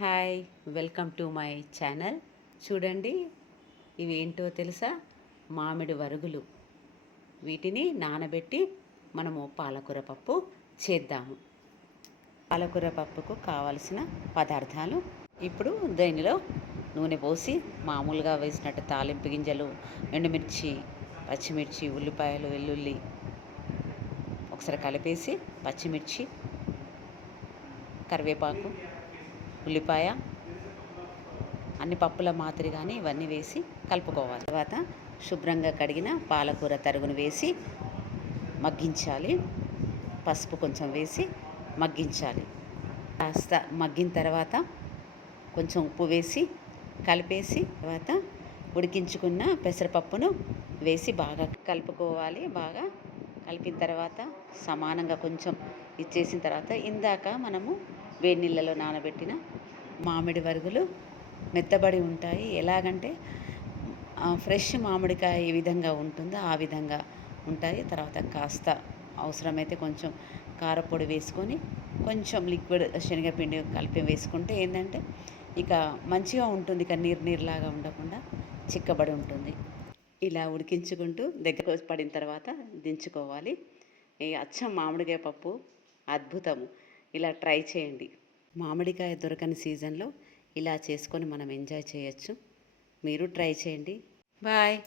Hi welcome to my channel. చూడండి ఇవి ఏంటో తెలుసా? మామిడి వరుగులు. వీటిని నానబెట్టి మనము పాలకూర పప్పు చేద్దాము. పాలకూర పప్పుకు కావలసిన పదార్థాలు ఇప్పుడు దీనిలో? నూనె పోసి మామూలుగా వేసినట్టు తాలింపు గింజలు ఎండుమిర్చి పచ్చిమిర్చి ఉల్లిపాయలు వెల్లుల్లి ఒకసారి కలిపేసి పచ్చిమిర్చి కరివేపాకు ఉల్లిపాయ అన్ని పప్పుల మాదిరిగానే ఇవన్నీ వేసి కలుపుకోవాలి. తర్వాత శుభ్రంగా కడిగిన పాలకూర తరుగును వేసి మగ్గించాలి. పసుపు కొంచెం వేసి మగ్గించాలి. కాస్త మగ్గిన తర్వాత కొంచెం ఉప్పు వేసి కలిపేసి తర్వాత ఉడికించుకున్న పెసరపప్పును వేసి బాగా కలుపుకోవాలి. బాగా కలిపిన తర్వాత సమానంగా కొంచెం ఇచ్చేసిన తర్వాత ఇందాక మనము వేడి నీళ్ళలో నానబెట్టిన మామిడి వరుగులు మెత్తబడి ఉంటాయి. ఎలాగంటే ఫ్రెష్ మామిడికాయ ఏ విధంగా ఉంటుందో ఆ విధంగా ఉంటాయి. తర్వాత కాస్త అవసరమైతే కొంచెం కారపొడి వేసుకొని కొంచెం లిక్విడ్ శనగపిండి కలిపి వేసుకుంటే ఏంటంటే ఇక మంచిగా ఉంటుంది. ఇక నీరు నీరులాగా ఉండకుండా చిక్కబడి ఉంటుంది. ఇలా ఉడికించుకుంటూ దగ్గరకు పడిన తర్వాత దించుకోవాలి. ఈ అచ్చం మామిడికాయ పప్పు అద్భుతము. ఇలా ట్రై చేయండి. మామిడికాయ దొరకని సీజన్లో ఇలా చేసుకొని మనం ఎంజాయ్ చేయొచ్చు. మీరు ట్రై చేయండి. బాయ్.